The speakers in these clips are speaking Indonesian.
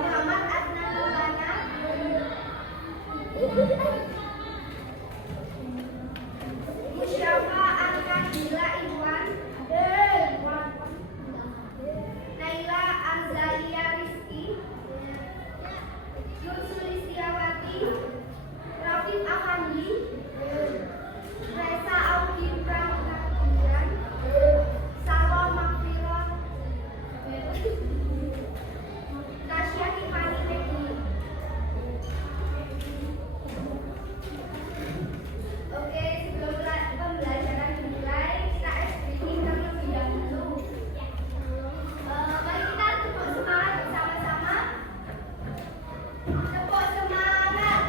Muhammad Adnan Maulana, Musyafa Angkadila Iwan, Naila Anzalia Rizky, Yuslistiawati, Rafiq Afandi, Raisa Audi Pramukadian, Salwa Makfirah, Tasya Tiffany Peggy. Oke, sebelum pembelajaran dimulai, kita screening terlebih dahulu. Mari kita tepuk semangat bersama-sama. Tepuk semangat.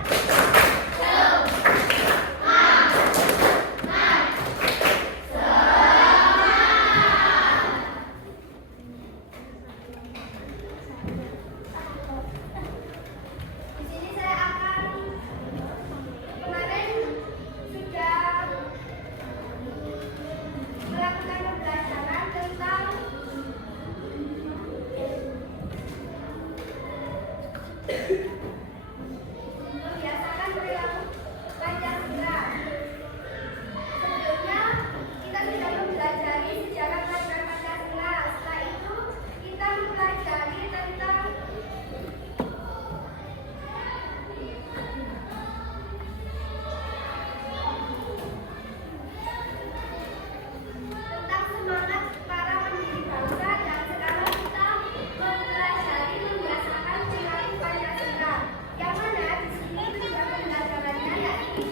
Di sini saya akan kemarin sudah melakukan pembelajaran tentang membiasakan perilaku Pancasila. Sebelumnya kita sudah mempelajari sejarah Pelajaran Pancasila. Setelah itu kita mempelajari tentang semangat para pendiri bangsa, dan sekarang kita mempelajari membiasakan perilaku Pancasila. Yang mana di sini tujuan pembelajarannya yakni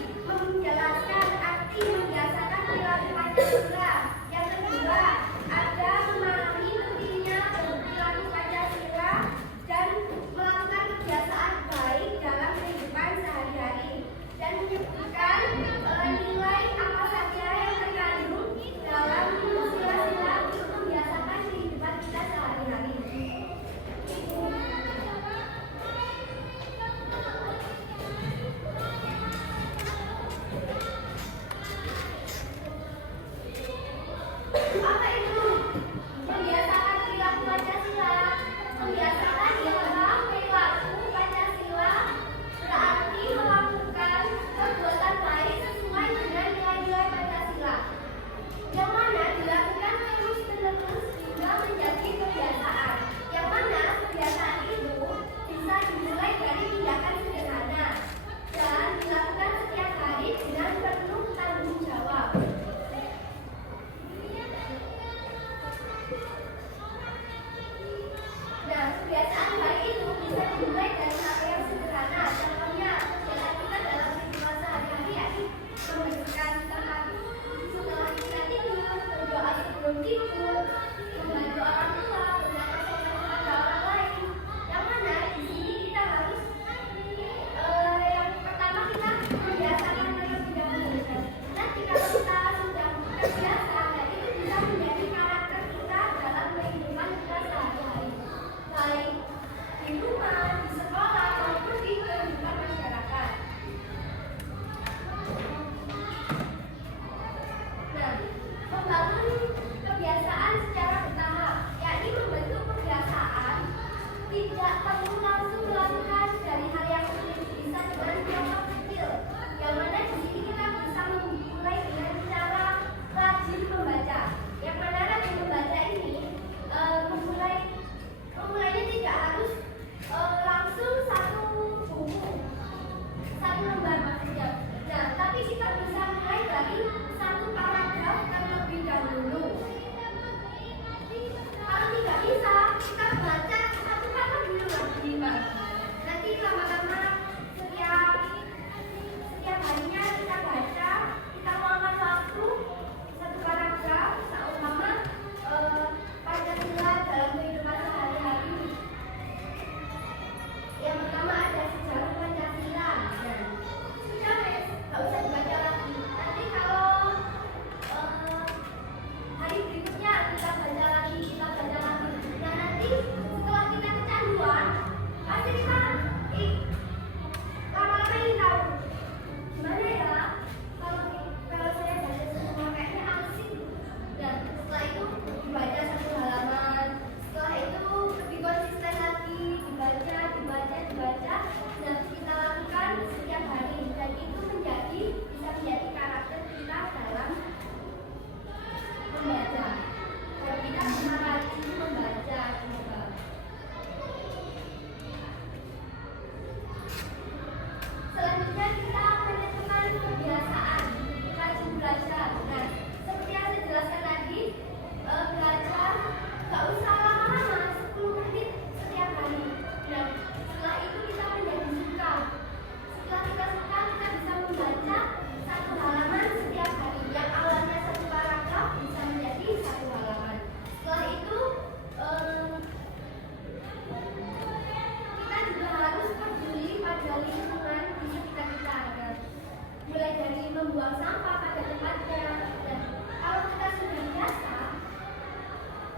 membuang sampah pada tempatnya. Dan kalau kita sudah biasa,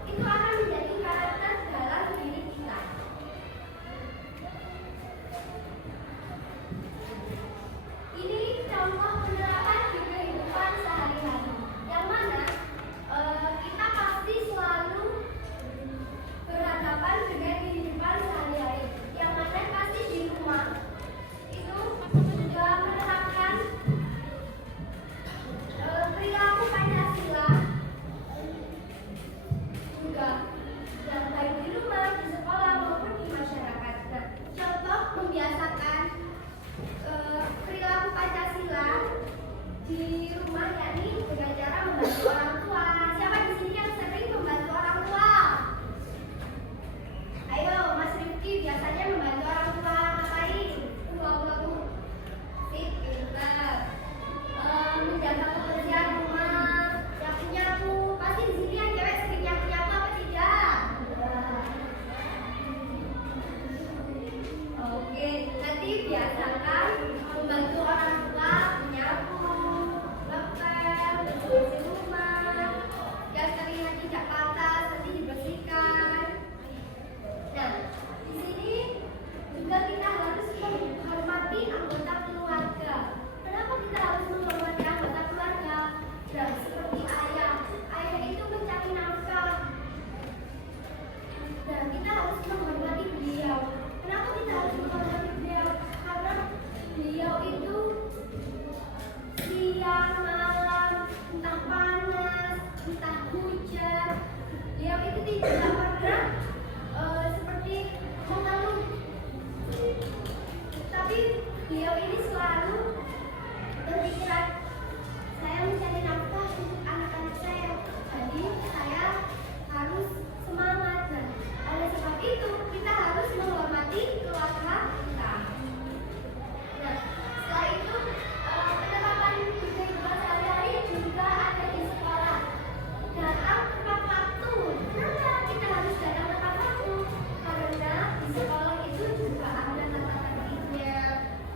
itu akan menjadi karakter dalam diri kita. Ini contoh penerapan di kehidupan sehari-hari, yang mana kita pasti selalu berhadapan dengan kehidupan sehari-hari, yang mana pasti di rumah itu juga menerapkan perilaku Pancasila juga, dan baik di rumah, di sekolah maupun di masyarakat. Nah, contoh membiasakan perilaku Pancasila di rumah yakni dengan cara membantu orang tua. Siapa di sini yang sering membantu orang tua? Ayo, Mas Rifki biasanya membantu orang tua ngapain? Sip, pintar. Menjaga kebersihan rumah, nyapu-nyapu. Pasti di sini yang cewek sering nyapu-nyapu apa tidak? Oke, nanti biasakan membantu orang tua menyapu, ngepel, bersih rumah, yang terlihat tidak pantas nanti dibersihkan. Nah, di sini juga kita harus menghormati anggota keluarga. Kenapa kita harus menghormati anggota keluarga? Nah, seperti ayah. Ayah itu mencari nafkah. Nah, kita harus menghormati beliau. Kenapa kita harus menghormati beliau? Karena beliau itu siang, malam, entah panas, entah hujan, beliau itu tidak pernah seperti mengeluh. Tapi beliau ini selalu berpikiran, saya mencari nafkah untuk anak-anak saya, jadi saya harus semangat. Nah, oleh sebab itu kita harus menghormati keluarga kita. Nah, setelah itu penerapan kehidupan sehari-hari juga ada di sekolah. Datang tepat waktu. Kenapa kita harus datang tepat waktu? Karena di sekolah itu juga ada tata tertibnya,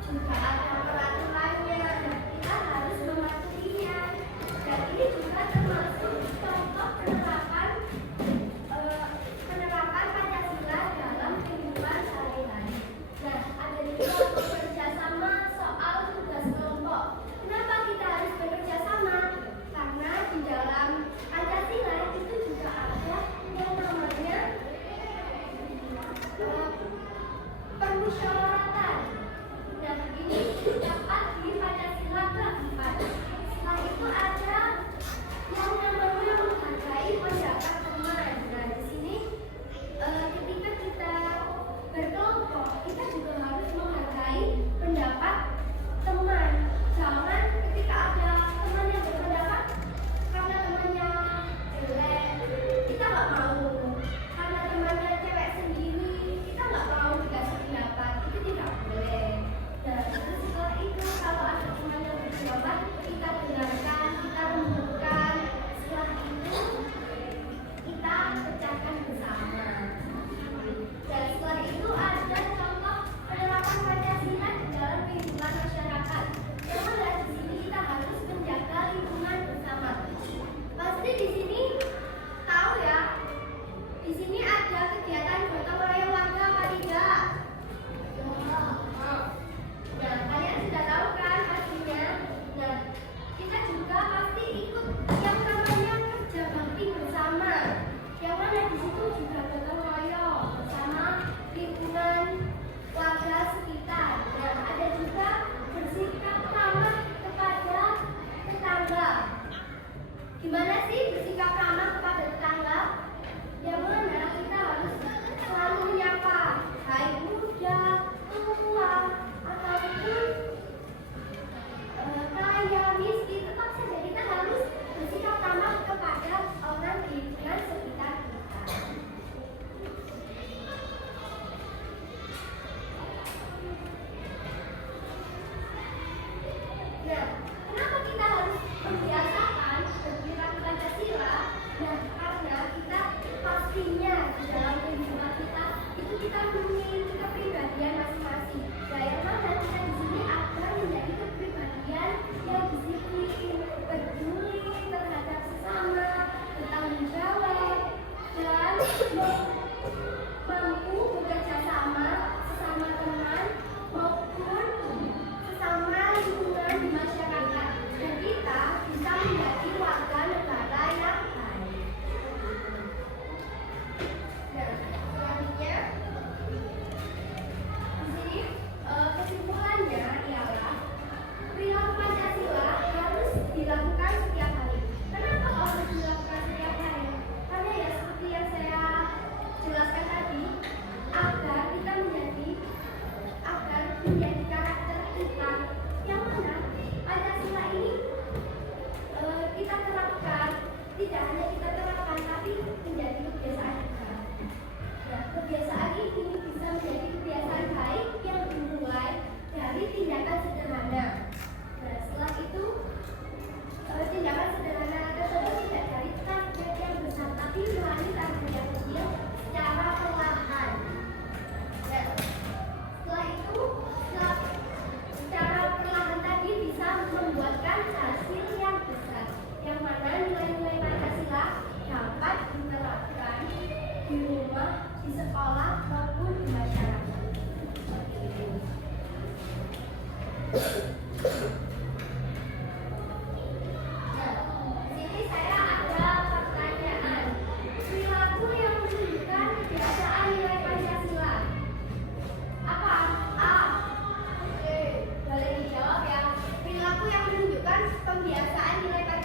juga ada peraturannya, dan kita harus mematuhinya. Dan ini juga termasuk contoh penerapan Pancasila dalam kehidupan sehari-hari. Nah, ada juga bekerja sama soal tugas kelompok. Kenapa kita harus bekerja sama? Karena di dalam Pancasila itu juga ada yang namanya permusyawaratan. Nah, ini terdapat di Pancasila keempat. Setelah itu ada yang namanya menghargai pendapat teman. Nah, di sini ketika kita berkelompok, kita juga harus menghargai pendapat teman. Jangan ketika ada teman yang berpendapat karena temannya jelek, kita nggak mau. Karena temannya cewek sendiri, kita nggak mau dikasih pendapat. Itu tidak boleh. Dan terus setelah itu, kalau ada teman yang berpendapat, kita dengarkan, kita rembukan. Setelah itu, kita pecahkan bersama. Dan setelah itu ada contoh penerapan Pancasila di dalam kehidupan masyarakat. Yang mana di sini kita harus menjaga lingkungan bersama. Pasti di sini tahu ya, di sini ada kegiatan gotong royong warga apa tidak? Nah, kalian sudah tahu kan pastinya. Nah, kita juga pasti ikut yang namanya kerja bakti bersama. Yang mana di situ juga gotong royong bersama lingkungan warga sekitar. Nah, ada juga bersikap ramah kepada tetangga. Gimana sih bersikap ramah kepada tetangga? Yang mana kita harus selalu menyapa, baik muda, tua, ataupun kaya, miskin, tetap saja kita harus bersikap ramah kepada orang di lingkungan sekitar kita. Nah, kenapa kita harus membiasakan berperilaku Pancasila? melakukan pembiasaan nilai